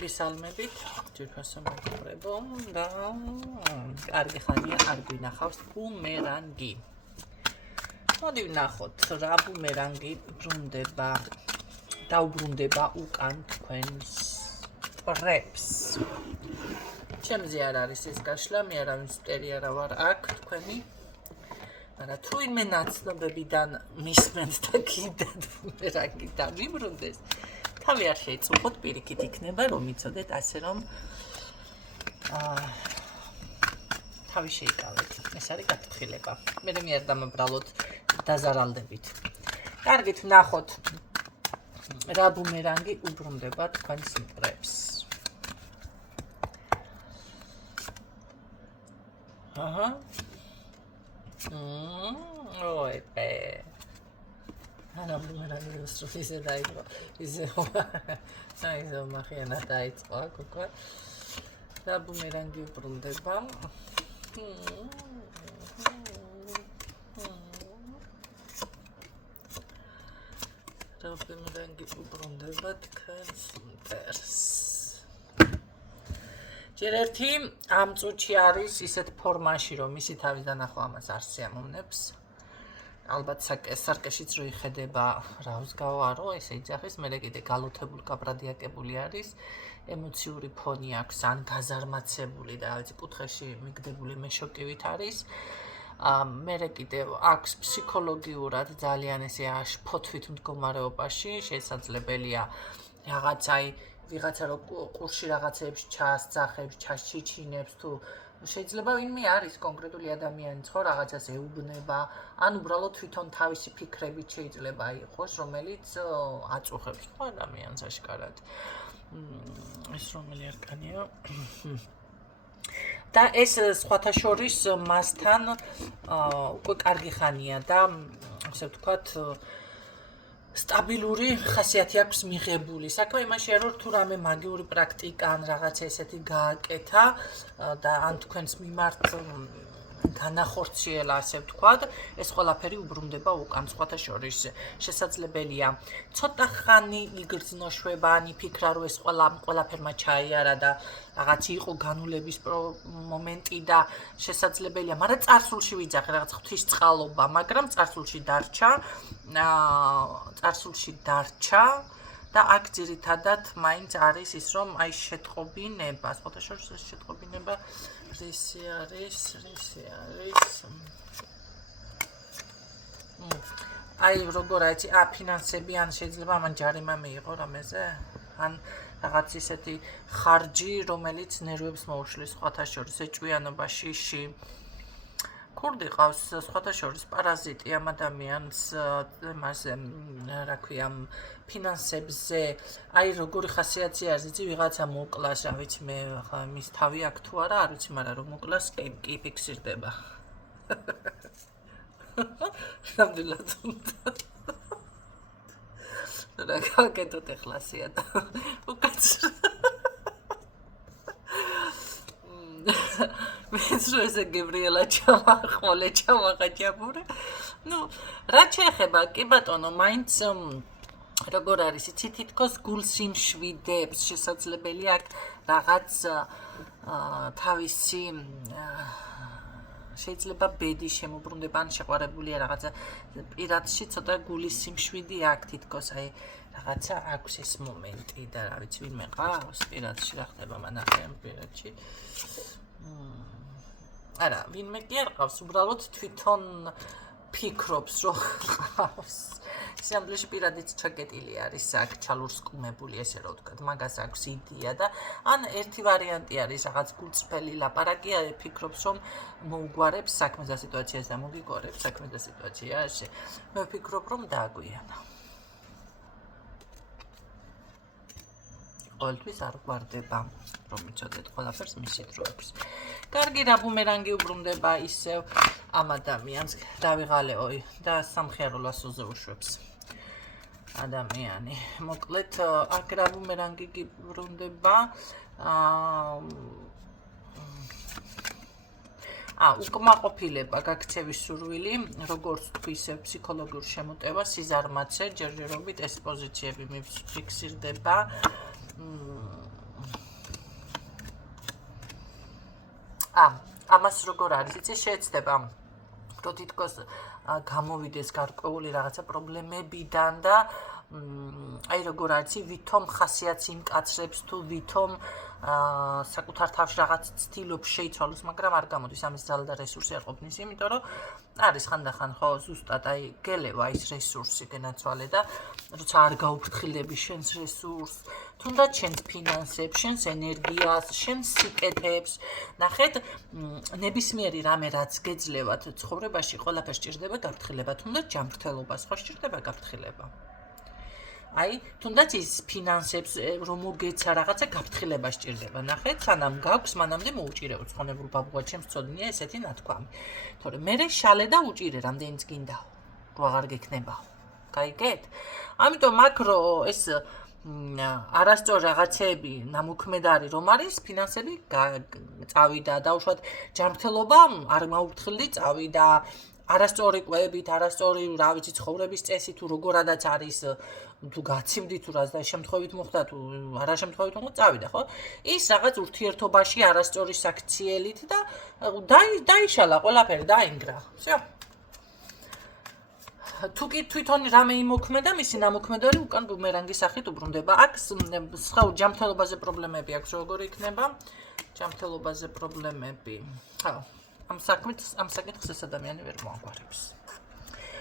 მოგესალმებით, ძირფასო მეგობრებო და კარგი ხანია არ გვინახავს ბუმერანგი. მოდი ვნახოთ რა ბუმერანგი დაუბრუნდება უკან თქვენს პრებს. ჩემზე არ არის ეს გაშლა, მე არავის მტერი არა ვარ აქ თქვენი. მაგრამ თუ იმე ნაცნობებიდან მისმენთ და კიდევ ბუმერანგი დავიბრუნდეს, თავი არ შეიწუხოთ, პირიქით იქნება, რომ იცოდეთ ასე რომ თავი შეიკავეთ. ეს არის გათხრილება. მე არ დამაბრალოთ დაზარალდებით. კარგით, ვნახოთ რა ბუმერანგი უბრუნდება თქვენს მტრებს. აჰა. ოეპე. არა ბუმერანგი რუსთვიზე დაიწყო. ისე მახიანა დაიწყო გოგო. და ბუმერანგი უბრუნდება. და ბუმერანგი უბრუნდება თქვენს მტერს. ჯერ ერთი ამ წუთში არის ისეთ ფორმაში, რომ ისი თავის დანახვა ამას არ შეამოვნებს. ალბათ სარკეშიც რო იხედება რა ვსგავარო, ესე იძახის, მე კიდე გალოთებული, გაბრადიაკებული არის, ემოციური ფონი აქვს, ან გაზარმაცებული და ვიცი, კუთხეში მიგდებული მეშოკივით არის. მე კიდე აქვს ფსიქოლოგიურად ძალიან ესე აშფოთვით მდგომარეობაში, შესაძლებელია ვიღაცა რო ყურში რაღაცეებს ჩასძახებს, ჩასჩიჩინებს თუ შეიძლება ვინმე არის კონკრეტული ადამიანიც ხო რაღაცას ეუბნება, ან უბრალოდ თვითონ თავისი ფიქრებით შეიძლება იყოს, რომელიც აწუხებს ხო ადამიანს აშკარად. ეს რომელი არკანია? და ეს სხვათა შორის მასთან უკვე კარგი ხანია და ასე ვთქვათ სტაბილური ხასიათი აქვს მიღებული. საქმე იმაშია, რომ თუ რამე მაგიური პრაქტიკა ან რაღაცა ესეთი გააკეთა და ან თქვენს მიმართ განახორციელა, ასე ვთქვათ, ეს ყველაფერი უბრუნდება უკან. სხვათა შორის შესაძლებელია ცოტა ხანი იგრძნო შვება, ან იფიქრა, რომ ეს ყველაფერმა ჩაიარა და რაღაც იყო განულების მომენტი და შესაძლებელია, მაგრამ წარსულში ვიძახე რაღაც ღვთისწყალობა, მაგრამ წარსულში დარჩა და აქ ძირითადად მაინც არის ის, რომ აი შეტყობინება, სხვათა შორის ეს შეტყობინება რისი არის? აი როგორ აიცი, ფინანსები ან შეიძლება ამან ჯარიმა მიიღო რამეზე? ან რაღაც ისეთი ხარჯი, რომელიც ნერვებს მოუშლის სხვათა შორის ეჭვიანობაში. ქურდი ყავს სხვათა შორის პარაზიტი ამ ადამიანს მასე რა ქვია ფინანსებზე. აი როგორი ხასიათი არის, იცი ვიღაცა მოკლას, რა ვიცი მე ხა მის თავი აქ თუ არა, არ ვიცი, მაგრამ რომ მოკლას კი ფიქსირდება. ნამდვილად. რა გაკეთოთ ეხლასია და უკაცრ. მეც რო ესე გებრიელა ჩამახაჭაბურე. რა შეეხება, კი ბატონო, მაინც როგორ არის, იცი თითქოს გულს იმშვიდებს, შესაძლებელია აქ რაღაც თავისი შეიძლება ბედი შემოbrunდება, ან შეყვარებულია რაღაცა პირადში, ცოტა გულის სიმშვიდი აქ თითქოს აი რაღაცა აქვს ეს მომენტი და რა ვიცი ვინმე ყავს პირადში რა ხდება მანახე ამ პირადში. არა, ვინმე კი არ ყავს, უბრალოდ თვითონ ფიქრობს, რომ ყავს. სიამბლეში პირადიც ჩაკეტილი არის აქ ჩალურსკუმებული, ესე რომ ვთქვათ, მაგას აქვს იდეა და ან ერთი ვარიანტი არის რაღაც გულწრფელი ლაპარაკი, ფიქრობს, რომ მოუგვარებს საქმეს და სიტუაციას და მოგიგორებს საქმეს და სიტუაციაში. მე ვფიქრობ, რომ დააგვიანა. ყოველთვის არ გვარდება, რომ იცოდეთ, ყველაფერს მისი დრო აქვს. კარგი, რა ბუმერანგი უბრუნდება ისევ ამ ადამიანს, დავიღალეოი და სამხიარულას უზეუშვებს ადამიანი. მოკლედ, აქ რა ბუმერანგი უბრუნდება უკმაყოფილება, გაქცევის სურვილი, როგორც თუ ისე ფსიქოლოგიურ შემოტევა, სიზარმაცე, ჯერჯერობით ეს პოზიციები მიფიქსირდება. ამას როგორ არის, იცი, შეეცდება რომ თითქოს გამოვიდეს გარკვეული რაღაცა პრობლემებიდან და აი როგორ არის, ვითომ ხასიათს იმკაცრებს თუ ვითომ საკუთარ თავში რაღაც ცდილობს შეიცვალოს, მაგრამ არ გამოდის, ამის ძალა და რესურსი არ ყოფნის, იმიტომ რომ არის ხანდახან ხო ზუსტად აი გელევა ის რესურსი გენაცვალე და როცა არ გაუფრთხილები შენს რესურსს, თუნდაც შენს ფინანსებს, შენს ენერგიას, შენს სიკეთეებს, ნახეთ, ნებისმიერი რამე რაც გეძლევათ ცხოვრებაში, ყველაფერს სჭირდება გაფრთხილება, თუნდაც ჯანმრთელობას ხო სჭირდება გაფრთხილება. აი, თუნდაც ის ფინანსებს რომ მოგეცა რაღაცა გაფრთხილება სჭირდება. ნახეთ, სანამ გაქვს, მანამდე მოუჭირეო ცხონებულ ბაბუა ჩემს წოდნია ესეთი ნათქვამი. თორემ მე შალე და უჭირე რამდენიც გინდაო, რო აღარ გექნებაო. გაიგეთ? ამიტომ მაკრო ეს არასწორ რაღაცები ნამოქმედარი რომ არის, ფინანსები წავიდა, დაუშვათ ჯანმრთელობა არ მაუფრთხილდი წავიდა. არასწორი კვებით, არასწორი რა ვიცი ცხოვრების წესი თუ როგორადაც არის თუ გაცივდი თუ რას და შემთხვევით მოხდა თუ არა შემთხვევით მოხდა წავიდა ხო? ის რაღაც ურთიერთობაში არასწორი საქციელით და დაიშალა ყველაფერი დაინგრა. всё. თუ კი თვითონ რამე იმოქმედა, მისი ნამოქმედარი უკან ბუმერანგის სახით უბრუნდება. აქ სხეულ ჯანმრთელობაზე პრობლემები აქვს, როგორ იქნება? ჯანმრთელობაზე პრობლემები. ხო. ამ საკითხს ეს ადამიანი ვერ მოაგვარებს.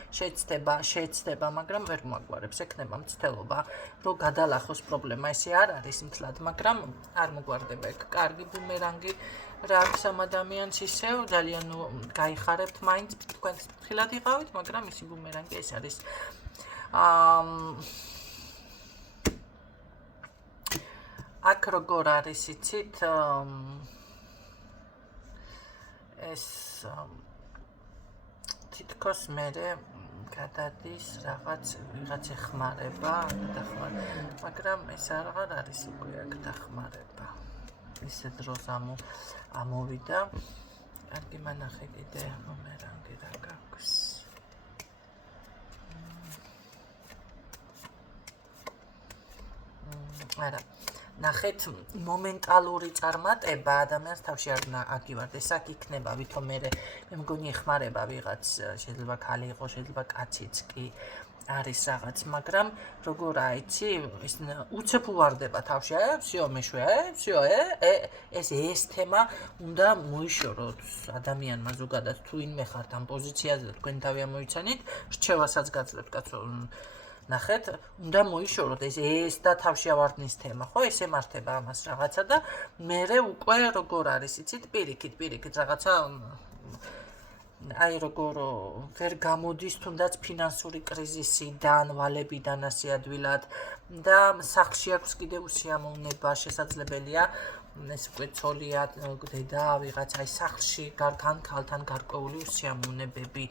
შეეცდება, მაგრამ ვერ მოაგვარებს. ექნება მცდელობა, რომ გადალახოს პრობლემა. ესე არ არის მთლად, მაგრამ არ მოგვარდება ეგ. კარგი ბუმერანგი რა აქვს ამ ადამიანს ისევ, ძალიან გაიხარებთ მაინც, თქვენს ფრთხილად იყავით, მაგრამ ისი ბუმერანგი ეს არის. აქ როგორ არის, იცით, ეს თითქოს მერე გადადის რაღაც ეხმარება, მაგრამ ეს აღარ არის უკვე აქ დახმარება. ისე დროს ამოვიდა. კარგი, მანახე კიდე ბუმერანგი რა გაქვს. არა. ნახეთ, მომენტალური წარმატება ადამიანს თავში არ აგივარდეს. აქ იქნება ვითომ მე მგონი ეხმარება ვიღაც, შეიძლება ქალი იყოს, შეიძლება კაციც კი არის რაღაც, მაგრამ როგორ აიცი, ის უცებ უვარდება თავში, всё, მეშვე, всё, ეს თემა უნდა მოიშოროთ ადამიანმა ზოგადად, თუ ინმე ხართ ამ პოზიციაზე და თქვენ თავი ამოიცანით, რჩევასაც გაძლევთ, კაცო. ნახეთ, უნდა მოიშოროთ ეს და თავში ავარდნის თემა, ხო? ეს ემართება ამას რაღაცა და მერე უკვე როგორ არის, იცით, პირიქით რაღაცა აი როგორ ვერ გამოდის თუნდაც ფინანსური კრიზისიდან, ვალებიდან ასე ადვილად და სახლში აქვს კიდე უსიამოვნება, შესაძლებელია ეს უკვე ცოლია, დედა, ვიღაც აი სახლში ქალთან გარკვეული უსიამოვნებები.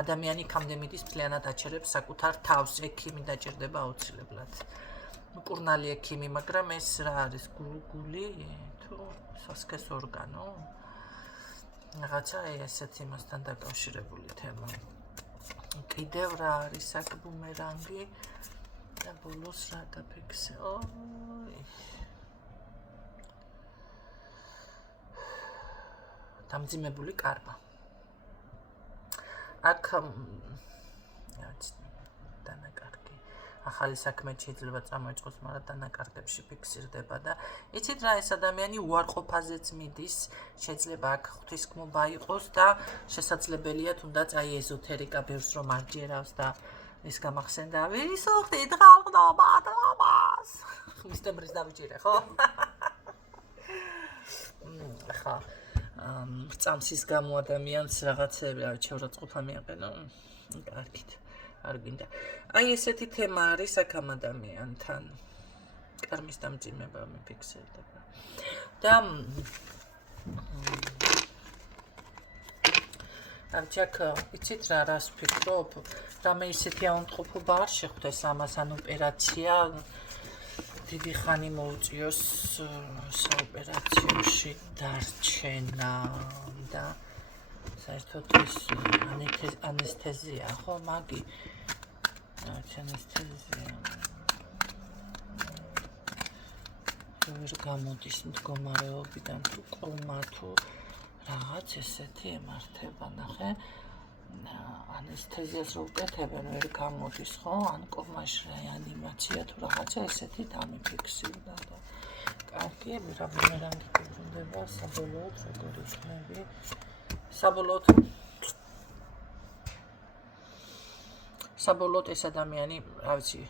ადამიანი იქამდე მიდის მთლიანად აჩერებს საკუთარ თავს, ექიმი დაჭირდება აუცილებლად. მკურნალი ექიმი, მაგრამ ეს რა არის, გული თუ სასქეს ორგანო? რაღაცა ესეთი მასთან დაკავშირებული თემა. კიდევ რა არის აქ ბუმერანგი და ბოლოს რა დაფიქსე. დამძიმებული კარმა. აქ დანაკარგი. ახალი საქმე შეიძლება წამოიწყოს, მაგრამ დანაკარგებში ფიქსირდება და იცით რა, ეს ადამიანი უარყოფაზეც მიდის, შეიძლება აქ ღვთისმობა იყოს და შესაძლებელია თუნდაც აი ეზოთერიკა ბევრს რომ არჯერავს და ის გამახსენდა, ვისუხდით ხალხნობას. ხმისტემრის დავიჭირე, ხო? ხა წამსის გამო ადამიანს რაღაცები ჩევრაწყობა მიაყენო. კარგით. არ გინდა. აი ესეთი თემა არის აქ ამ ადამიანთან. კარმის დამძიმება მიფიქსირდება. და ამჩაკ იცით რას ვფიქრობ? რამე ისეთი აუნტყოფობა არ შეხვდეს ამას, ან ოპერაცია დიდი ხანი მოუწიოს საოპერაციოში დარჩენა და საერთოდ ის ანესთეზია, ხო, მაგი? ანესთეზია. ვერ გამოდის მდგომარეობიდან თუ კომა თუ რაღაც ესეთი ემართება, ნახე. ანესთეზიას რო უკეთებენ, ვერ გამოდის, ხო? ან კომაშ რეანიმაცია თუ რაღაცა ესეთი დამიფიქსირდა და კარგი, რა ბუმერანგი გქონდება, საბოლოოდ როგორ იქნები? საბოლოოდ ეს ადამიანი, რა ვიცი,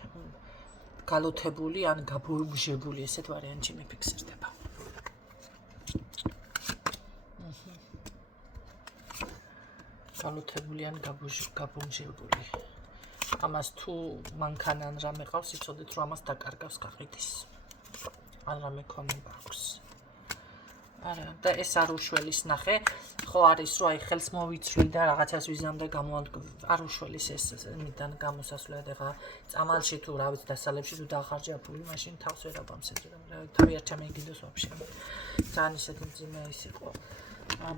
გალოთებული ან გაბუმჟებული ესეთ ვარიანტში მიფიქსირდება. გალოთებული ან გაბუმჟებული. ამას თუ მანქანა ან რამე ყავს, იცოდეთ რომ ამას დაკარგავს გაყიდის. ან რამე ქონება აქვს. არა, და ეს არ უშველის ნახე, ხო არის რომ აი ხელს მოვიცვლი და რაღაცას ვიზამდა არ უშველის ეს მიდან გამოსასვლელად ეხა წამალში თუ რა ვიცი დასალებში თუ დაახარჯა ფული, მაშინ თავს ვერ აბამსებდი რომ თავი არ ჩამეიგიდოს ვაფშე. ძალიან ისეთი მძიმე ის იყო.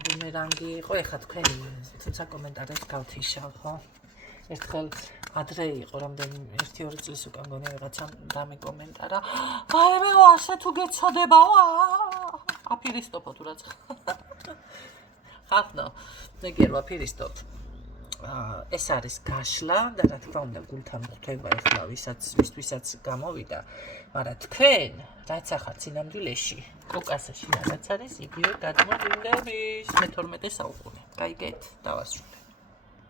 ბუმერანგი იყო, ეხა თქვენი თუმცა კომენტარებს გავთიშავ, ხო? ერთხელ ადრე იყო, რამდენი 1-2 წლის უკან გონია ვიღაცამ დამეკომენტარა. აი მე ასე თუ გეცოდება, აფირისტოფო თუ რაც. ხახნო, მე გერვა აფირისტოფ. ეს არის გაშლა და რა თქმა უნდა გულთან ხვდება ეხლა ვისთვისაც გამოვიდა, მაგრამ თქვენ რაც ახართ სინამდვილეში, კოკასაში რაც არის იგივე გადმოგვიმდების მე-12 საუკუნე. გაიგეთ? დავასრულე.